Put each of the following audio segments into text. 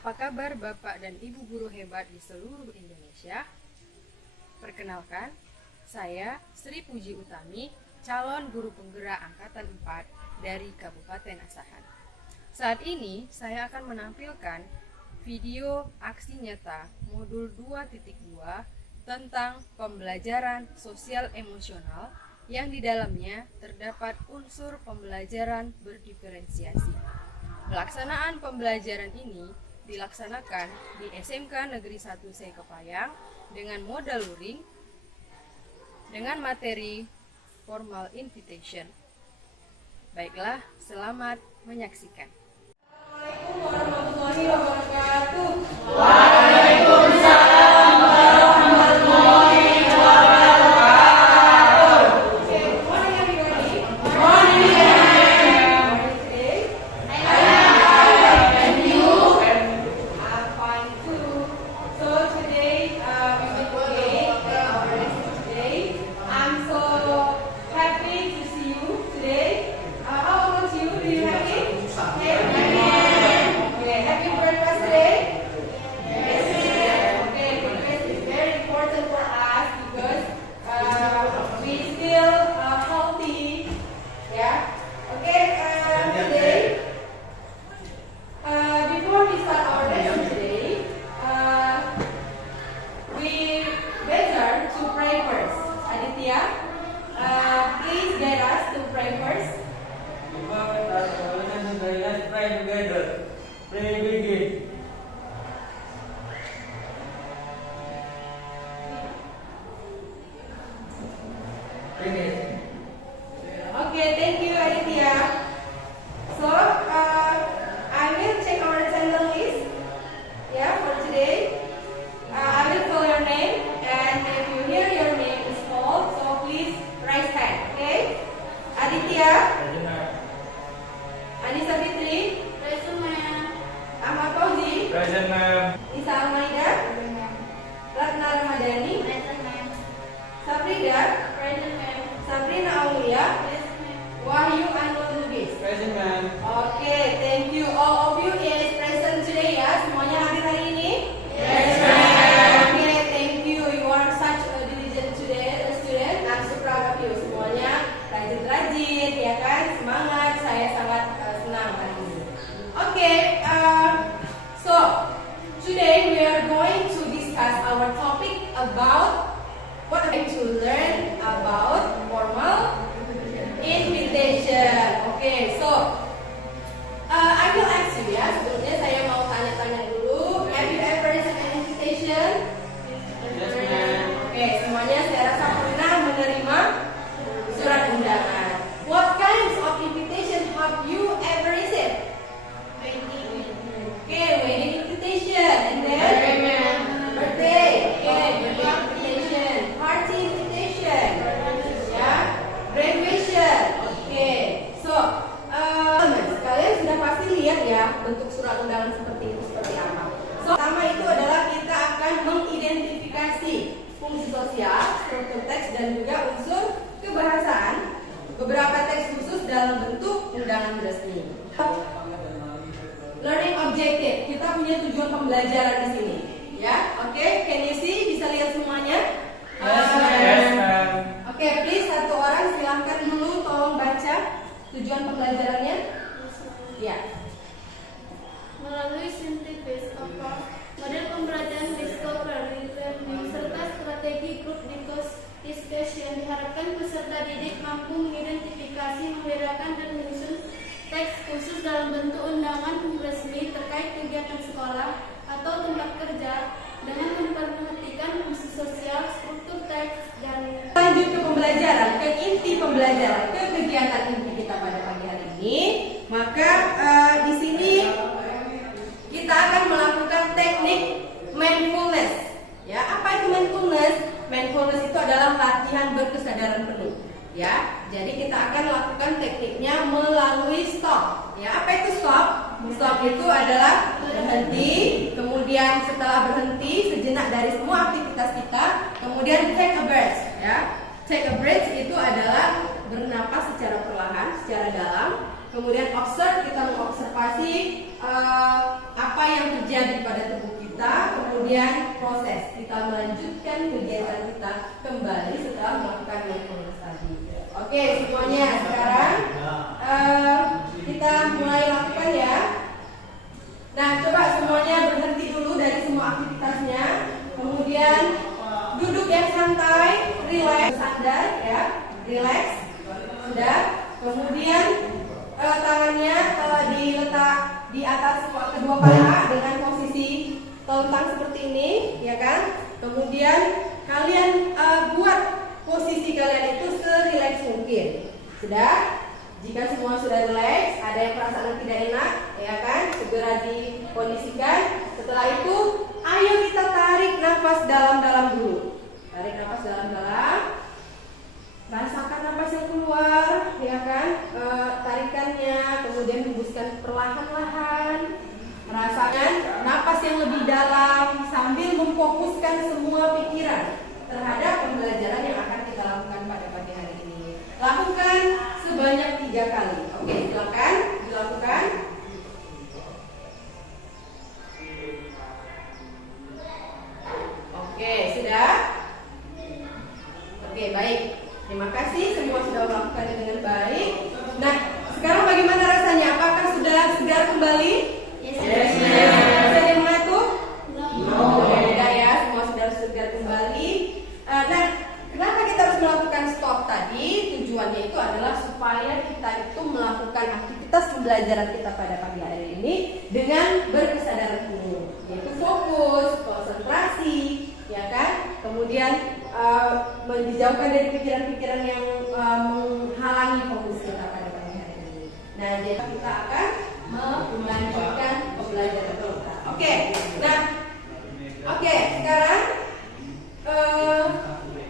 Apa kabar Bapak dan Ibu guru hebat di seluruh Indonesia? Perkenalkan, saya Sri Puji Utami, calon guru penggerak Angkatan 4 dari Kabupaten Asahan. Saat ini saya akan menampilkan video aksi nyata modul 2.2 tentang pembelajaran sosial emosional yang di dalamnya terdapat unsur pembelajaran berdiferensiasi. Pelaksanaan pembelajaran ini dilaksanakan di SMK Negeri 1 Sekepayang dengan modal luring dengan materi formal invitation. Baiklah, selamat menyaksikan. Assalamualaikum warahmatullahi wabarakatuh. Waalaikumsalam warahmatullahi wabarakatuh. Okay, good morning everybody. Good morning. Today, And you? I'm fine too. So today, we will begin our lesson today. I'm so happy to see you today. How about you? Do you happy? Okay, have you breakfast today? Yes. Okay, breakfast is very important for us because we still healthy. Yeah. Okay. Today, before we start our lesson today, we better to pray first. Aditya, please guide us to pray first. Before we start our lesson today, let's pray together. Pray begin. Finish. Okay, thank you, Aditya. So, I will check our attendance list. Yeah, for today. I will call your name, and if you hear your name is called, so please raise hand. Okay? Aditya, Anissa Fitri, Present, ma'am. Ahmad Fauzi, Present, ma'am. Isa Almaida, Ratna Ramadhani, Present, ma'am. Sabrida, Present, ma'am. Sabrina Aulia, Present, ma'am. Wahyu Anwar Lubis. Present, ma'am. Okay, thank you. All of you is present today ya. Semuanya hadir hari ini? Yes, ma'am. Okay, thank you. You are such a diligent student. I'm so proud of you. Semuanya rajin-rajin, ya kan? Semangat. Saya sangat senang hari ini. Okay, so today we are going to discuss our topic about what we're going to learn about formal invitation. Okay, so I will ask you ya. Sebelumnya saya mau tanya-tanya dulu. Have you ever received an invitation? Yes, ma'am. Oke, semuanya saya rasa pernah menerima surat undangan. What kinds of invitation have you ever received? Okay, wedding invitation, and then birthday. Okay, birthday invitation, party invitation, ya, graduation. Okay, so kalian sudah pasti lihat ya bentuk surat undangan seperti itu seperti apa. So, pertama itu adalah kita akan mengidentifikasi fungsi sosial, struktur teks dan juga unsur kebahasaan. Beberapa teks khusus dalam bentuk undangan resmi. Learning objective, kita punya tujuan pembelajaran di sini, ya. Oke, can you see? Bisa lihat semuanya? Yes, ma'am. Oke, please satu orang silahkan dulu tolong baca tujuan pembelajarannya. Ya. Melalui sintesis model pembelajaran discovery learning serta strategi group discussion diharapkan peserta didik mampu mengidentifikasi, membedakan dan menyusun teks khusus dalam bentuk undangan resmi terkait kegiatan sekolah atau tempat kerja dengan memperhatikan fungsi sosial, struktur teks dan Lanjut ke pembelajaran, ke inti pembelajaran, ke kegiatan inti kita pada pagi hari ini. Maka di sini kita akan melakukan teknik mindfulness. Ya, apa itu mindfulness? Mindfulness itu adalah latihan berkesadaran penuh. Ya, jadi kita akan lakukan tekniknya melalui stop. Ya, apa itu stop? Stop itu adalah berhenti, kemudian setelah berhenti sejenak dari semua aktivitas kita, kemudian take a breath. Ya, take a breath itu adalah bernapas secara perlahan, secara dalam. Kemudian observe, kita mengobservasi apa yang terjadi pada tubuh kita. Kemudian proses, kita melanjutkan kegiatan kita kembali setelah melakukan mindfulness tadi. Oke, semuanya sekarang kita mulai lakukan ya. Nah, coba semuanya berhenti dulu dari semua aktivitasnya. Kemudian duduk yang santai, relax, sandar ya, relax. Sudah. Kemudian tangannya diletak di atas kedua paha dengan posisi telentang seperti ini, ya kan? Kemudian kalian buat posisi kalian itu serileks mungkin. Sudah? Jika semua sudah rileks, ada yang perasaan tidak enak, ya kan? Segera dikondisikan. Setelah itu, ayo kita tarik nafas dalam-dalam dulu. Tarik nafas dalam-dalam. Rasakan nafas yang keluar, ya kan? Tarikannya, kemudian hembuskan perlahan-lahan. Merasakan nafas yang lebih dalam sambil memfokuskan semua pikiran terhadap pembelajaran yang akan kita lakukan pada pagi hari ini. Lakukan sebanyak 3 kali. Oke, silakan dilakukan. Oke, sudah? Oke, baik. Terima kasih, semua sudah melakukannya dengan baik. Nah, sekarang bagaimana rasanya? Apakah sudah segar kembali? Yes. Ada yang mengatuk? No. Tidak ya, semua sudah segar kembali. Nah, kenapa kita harus melakukan stop tadi? Tujuannya itu adalah supaya kita itu melakukan aktivitas pembelajaran kita pada pagi hari ini dengan berkesadaran penuh, yaitu fokus, konsentrasi, ya kan? Kemudian dijauhkan dari pikiran-pikiran yang menghalangi fokus kita pada pagi hari ini. Nah, jadi kita akan melanjutkan pembelajaran kita. Oke, nah, oke, sekarang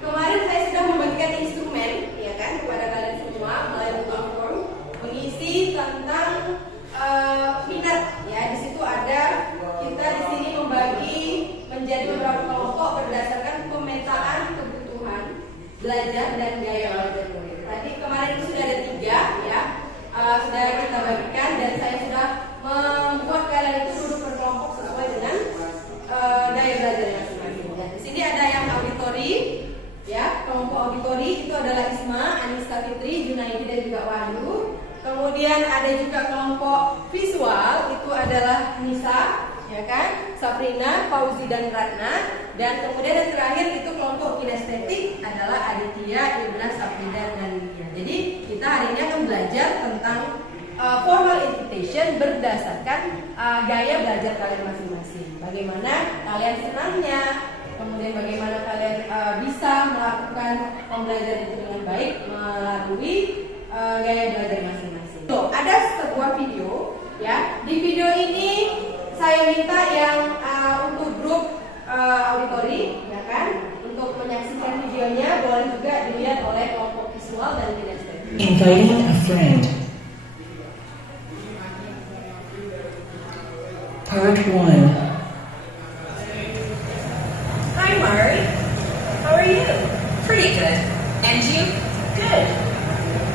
kemarin saya sudah membagikan instrumen, ya kan, kepada kalian semua melalui Google Form mengisi tentang minat, ya. Di situ ada kita di sini membagi menjadi beberapa kelompok berdasarkan pemetaan kebutuhan belajar dan gaya belajar murid. Tadi kemarin itu sudah ada 3, ya, sudah kita bagikan dan saya sudah membuat kalian itu duduk berkelompok sesuai dengan gaya belajar masing-masing. Ya, di sini ada yang auditori, ya, kelompok auditori itu adalah Isma, Anissa Fitri, Junaidi dan juga Wahyu. Kemudian ada juga kelompok visual, itu adalah Nisa, ya kan, Sabrina, Fauzi dan Ratna. Dan kemudian yang terakhir itu kelompok kinestetik adalah Aditya, Ibna, Sabrina dan Lydia. Jadi kita hari ini akan belajar tentang formal invitation berdasarkan gaya belajar kalian masing-masing. Bagaimana kalian senangnya, kemudian bagaimana kalian bisa melakukan pembelajaran itu dengan baik melalui gaya belajar masing-masing. So, ada sebuah video, ya. Di video ini saya minta yang untuk grup auditori, ya kan, untuk menyaksikan videonya boleh juga dilihat oleh kelompok visual dan kinestetik. Inviting a friend. Part 1. Hi, Mari. How are you? Pretty good. And you? Good.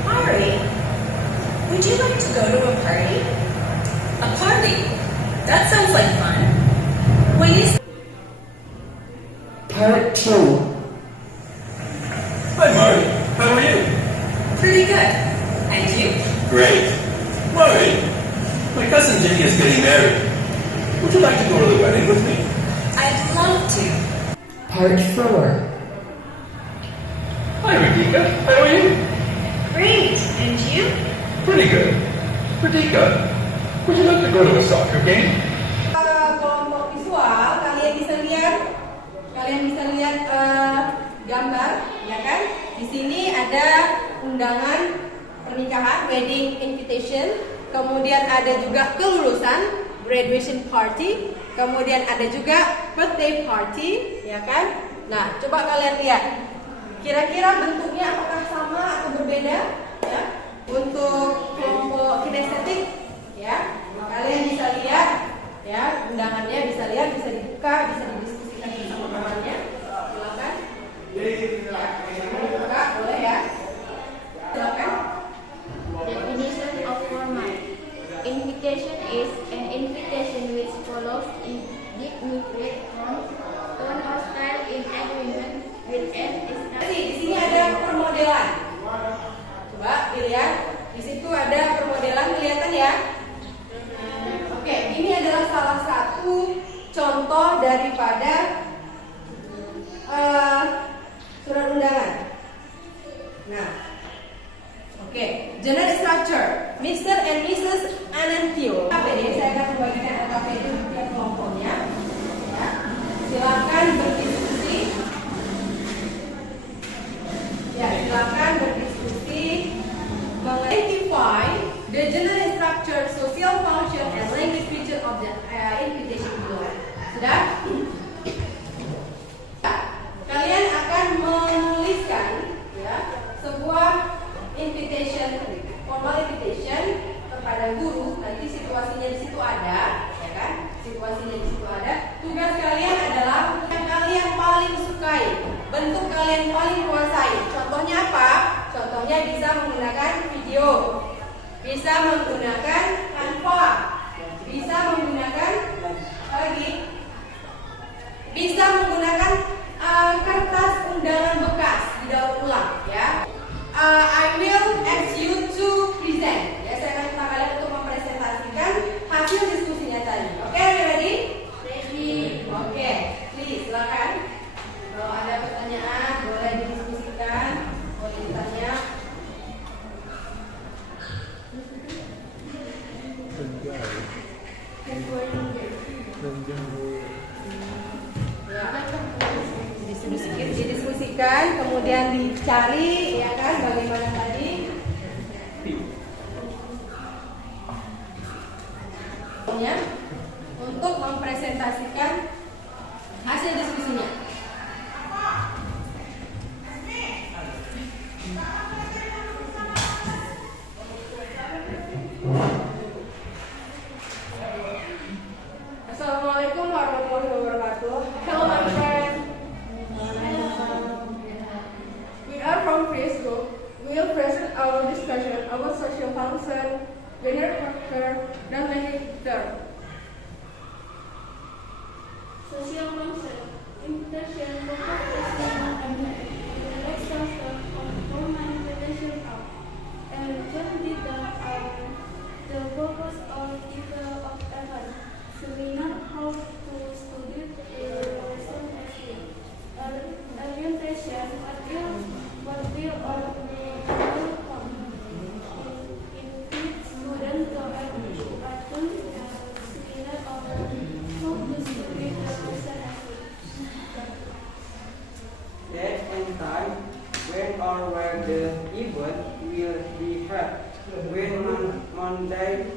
Mari, would you like to go to a party? A party? That sounds like fun. When you Part 2. Hi, Murray. How are you? Pretty good. And you? Great. Murray, my cousin Jenny is getting married. Would you like to go to the wedding with me? I'd love to. Part 4. Hi, Radhika. How are you? Great. And you? Pretty good. Radhika, would you like to go to a soccer game? Kelompok visual, kalian bisa lihat gambar, ya kan? Di sini ada undangan pernikahan, wedding invitation, kemudian ada juga kelulusan, graduation party, kemudian ada juga birthday party, ya kan? Nah, coba kalian lihat, kira-kira bentuknya apakah sama atau berbeda, ya? Untuk kelompok kinestetik, ya, kalian bisa lihat, ya, undangannya bisa lihat, bisa dibuka, bisa didiskusikan bersama temannya. Silakan. Ya, dibuka, boleh ya. Silakan. Definition of formal. migrate from tone hostile in agreement with an Di sini ada permodelan. Coba dilihat. Di situ ada permodelan, kelihatan ya? Oke, ini adalah salah satu contoh daripada surat undangan. Nah, oke, general structure, Mr. and Mrs. Anantio. KPD, saya akan membagikan KPD di tiap kelompoknya. Ya. Silakan berdiskusi. Ya, silakan berdiskusi. Identify the general structure, social function, and language feature of the invitation below. Sudah? Kalian akan menuliskan ya, sebuah invitation, formal invitation kepada guru. Nanti situasinya di situ ada, ya kan? Situasinya di situ ada. Tugas kalian adalah yang kalian paling sukai, bentuk kalian paling kuasai. Contohnya apa? Contohnya bisa menggunakan video, bisa menggunakan Canva, bisa menggunakan lagi, bisa menggunakan kertas undangan bekas di daur ulang ya. I will ask you to present. Ya, saya akan minta kalian untuk mempresentasikan hasil diskusinya tadi. Oke, ready? ready. Oke, please silakan. Kalau ada pertanyaan boleh didiskusikan, boleh ditanya. Ya. Didiskusikan, kemudian dicari, ya kan, bagaimana tadi. Untuk mempresentasikan hasil diskusinya. Assalamualaikum warahmatullahi wabarakatuh. Hello my friend. We are from Facebook. We will present our discussion about social function, general structure, dan language term. Social function, invitation, communication, and the next structure of formal invitation are. And just the purpose of either of event. Seminar how to study the lesson essay. Orientation, what will or will come. Invite students to attend seminar on how to study the lesson essay. Date and time, when or where the event will be held. When Monday,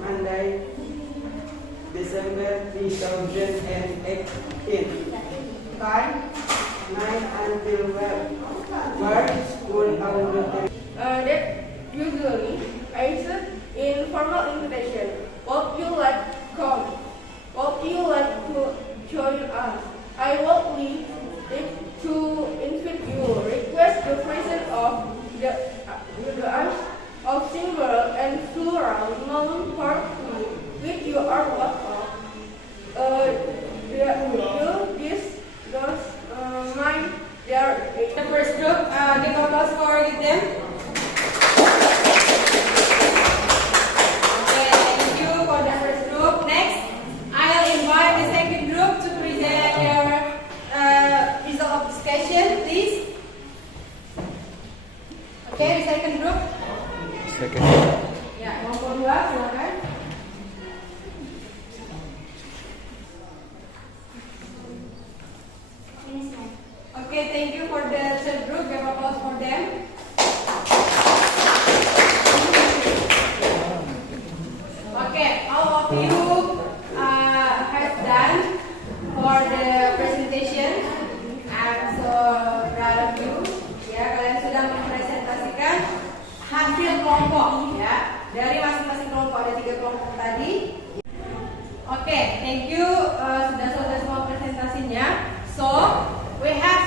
December 2018. Time, 9 until where school auditorium. That usually answered in formal invitation. Would you like to come? Would you like to join us? I would like to invite you. Request the presence of the of singular and plural noun for which you are welcome. The first group, give applause for them. Okay, thank you for the first group. Next, I'll invite the second group to present their result of discussion, please. Okay, the second group. Ya, kelompok 2, silakan. Okay, thank you for the third group. Give applause for them. Okay, all of you have done for the presentation. I'm so proud of you. Ya, kalian sudah mempresentasikan hasil kelompok ya dari masing-masing kelompok, ada 3 kelompok tadi. Oke, thank you, sudah selesai semua presentasinya. So we have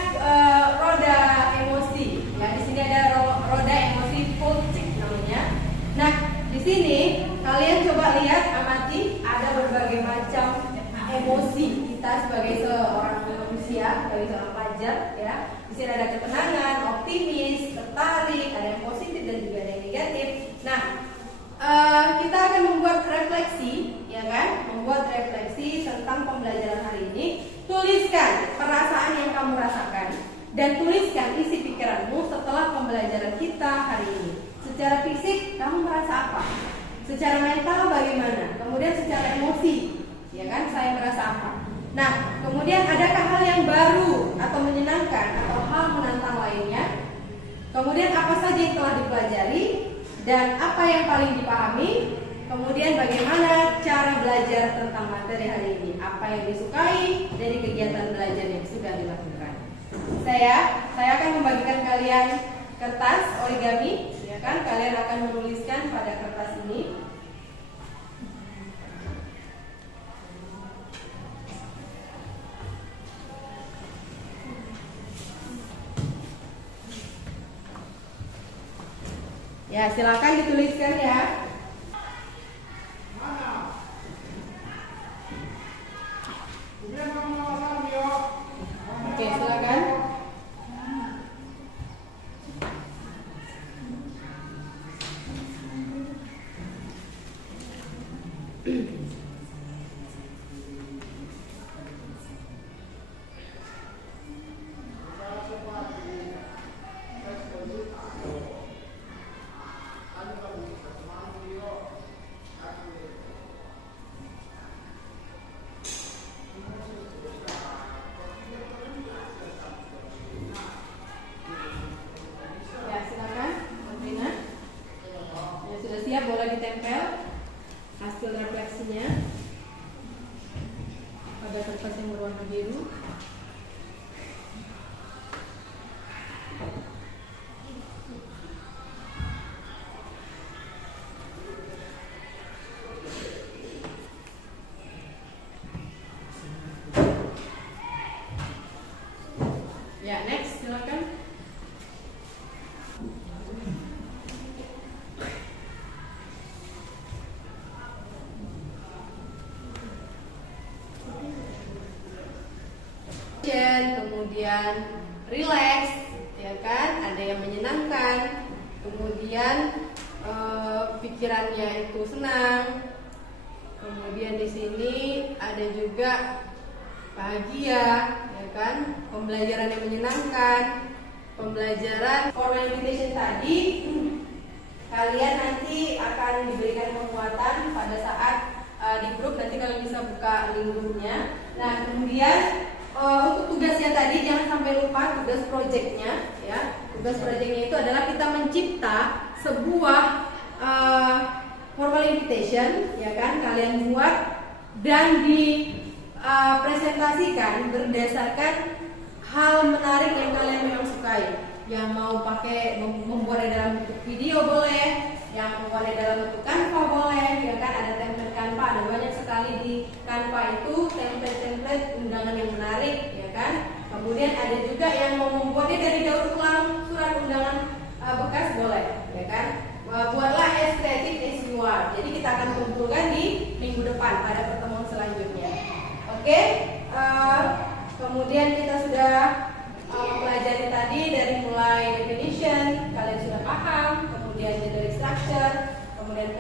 roda emosi ya, di sini ada roda emosi politik namanya. Nah, di sini kalian coba lihat, amati, ada berbagai macam emosi kita sebagai seorang manusia, sebagai seorang pelajar, ya. Di sini ada ketenangan, optimis, tertarik, ada yang positif dan juga ada yang negatif. Nah, kita akan membuat refleksi, ya kan? Membuat refleksi tentang pembelajaran hari ini. Tuliskan perasaan yang kamu rasakan dan tuliskan isi pikiranmu setelah pembelajaran kita hari ini. Secara fisik, kamu merasa apa? Secara mental bagaimana? Kemudian secara emosi, ya kan? Saya merasa apa? Nah, kemudian adakah hal yang baru atau menyenangkan atau hal menantang lainnya? Kemudian apa saja yang telah dipelajari dan apa yang paling dipahami? Kemudian bagaimana cara belajar tentang materi hari ini? Apa yang disukai dari kegiatan belajar yang sudah dilakukan? Saya akan membagikan kalian kertas origami, ya kan? Kalian akan menuliskan pada kertas ini. Ya, silakan dituliskan ya. Oke, silakan. Ya, silakan, Rina. Ya, sudah siap, boleh ditempel hasil refleksinya pada kertas yang berwarna biru. Ya, next, silakan. Kemudian relax, ya kan? Ada yang menyenangkan. Kemudian pikirannya itu senang. Kemudian di sini ada juga bahagia, ya kan? Pembelajaran yang menyenangkan. Pembelajaran formal invitation tadi, kalian nanti akan diberikan penguatan pada saat di grup, nanti kalian bisa buka link grupnya. Nah, kemudian untuk tugasnya tadi jangan sampai lupa tugas proyeknya, ya. Tugas proyeknya itu adalah kita mencipta sebuah formal invitation, ya kan? Kalian buat dan dipresentasikan berdasarkan hal menarik yang kalian memang sukai. Yang mau pakai membuatnya dalam bentuk video boleh, yang membuatnya dalam bentuk Canva boleh, ya kan? Ada template Canva, ada banyak sekali di Canva itu template undangan yang menarik, ya kan? Kemudian ada juga yang mau membuatnya dari daur ulang surat undangan bekas boleh, ya kan? Buatlah as kreatif as you are. Jadi kita akan kumpulkan di minggu depan pada pertemuan selanjutnya. Oke? Kemudian kita sudah pelajari tadi dari mulai definition, kalian sudah paham, kemudian generic structure, kemudian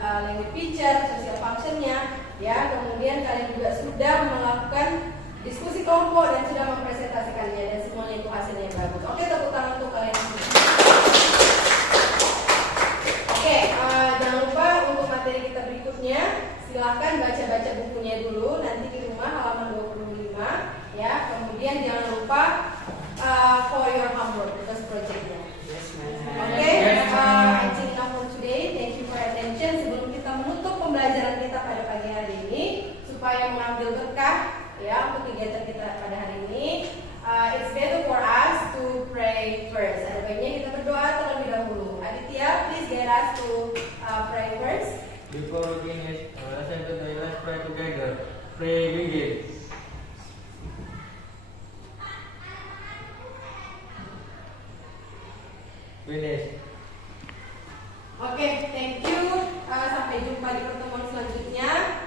language feature, social functionnya, ya. Kemudian kalian juga sudah melakukan diskusi kelompok dan sudah mempresentasikannya, dan semuanya itu hasilnya yang bagus. Oke, tepuk tangan untuk kalian semua. Oke, jangan lupa untuk materi kita berikutnya, silahkan baca-baca bukunya dulu nanti di rumah halaman 25, ya. Kemudian jangan lupa for your homework tugas projectnya. Oke, I think enough for today. Thank you for attention. Sebelum kita menutup pembelajaran kita pada pagi hari ini, supaya mengambil berkah, ya, untuk kegiatan kita pada hari ini, it's better for us to pray first. Ada baiknya kita berdoa terlebih dahulu. Aditya, please get us to pray first. Before we finish, let's pray together. Pray begin. Finish. Oke, thank you. Sampai jumpa di pertemuan selanjutnya.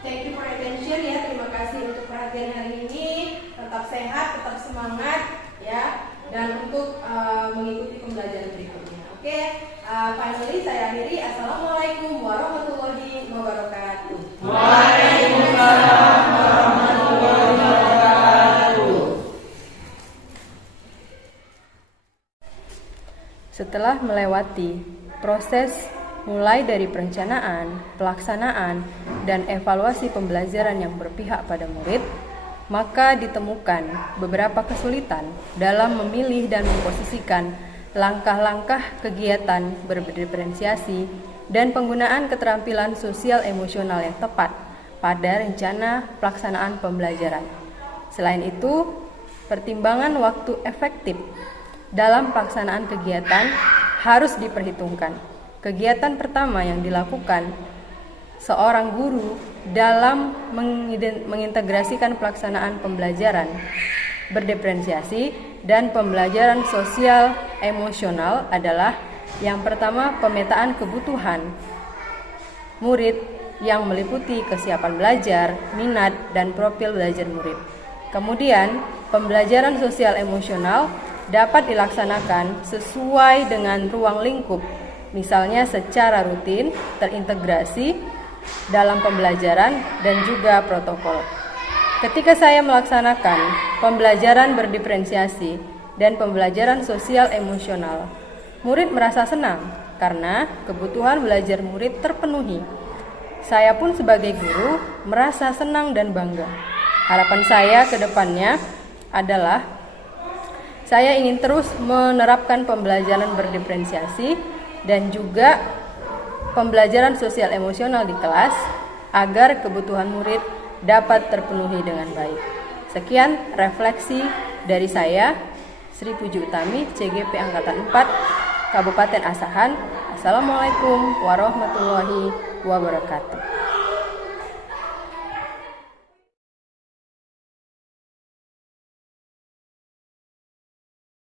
Thank you for attention ya. Terima kasih untuk perhatian hari ini. Tetap sehat, tetap semangat ya, dan untuk mengikuti pembelajaran berikutnya. Oke, finally saya akhiri. Assalamualaikum warahmatullahi wabarakatuh. Waalaikumsalam warahmatullahi wabarakatuh. Setelah melewati proses mulai dari perencanaan, pelaksanaan, dan evaluasi pembelajaran yang berpihak pada murid, maka ditemukan beberapa kesulitan dalam memilih dan memposisikan langkah-langkah kegiatan berdiferensiasi dan penggunaan keterampilan sosial emosional yang tepat pada rencana pelaksanaan pembelajaran. Selain itu, pertimbangan waktu efektif dalam pelaksanaan kegiatan harus diperhitungkan. Kegiatan pertama yang dilakukan seorang guru dalam mengintegrasikan pelaksanaan pembelajaran berdiferensiasi dan pembelajaran sosial emosional adalah yang pertama, pemetaan kebutuhan murid yang meliputi kesiapan belajar, minat, dan profil belajar murid. Kemudian, pembelajaran sosial emosional dapat dilaksanakan sesuai dengan ruang lingkup, misalnya secara rutin, terintegrasi dalam pembelajaran, dan juga protokol. Ketika saya melaksanakan pembelajaran berdiferensiasi dan pembelajaran sosial emosional, murid merasa senang karena kebutuhan belajar murid terpenuhi. Saya pun sebagai guru merasa senang dan bangga. Harapan saya ke depannya adalah saya ingin terus menerapkan pembelajaran berdiferensiasi dan juga pembelajaran sosial emosional di kelas agar kebutuhan murid dapat terpenuhi dengan baik. Sekian refleksi dari saya, Sri Puji Utami, CGP Angkatan 4, Kabupaten Asahan. Assalamualaikum warahmatullahi wabarakatuh.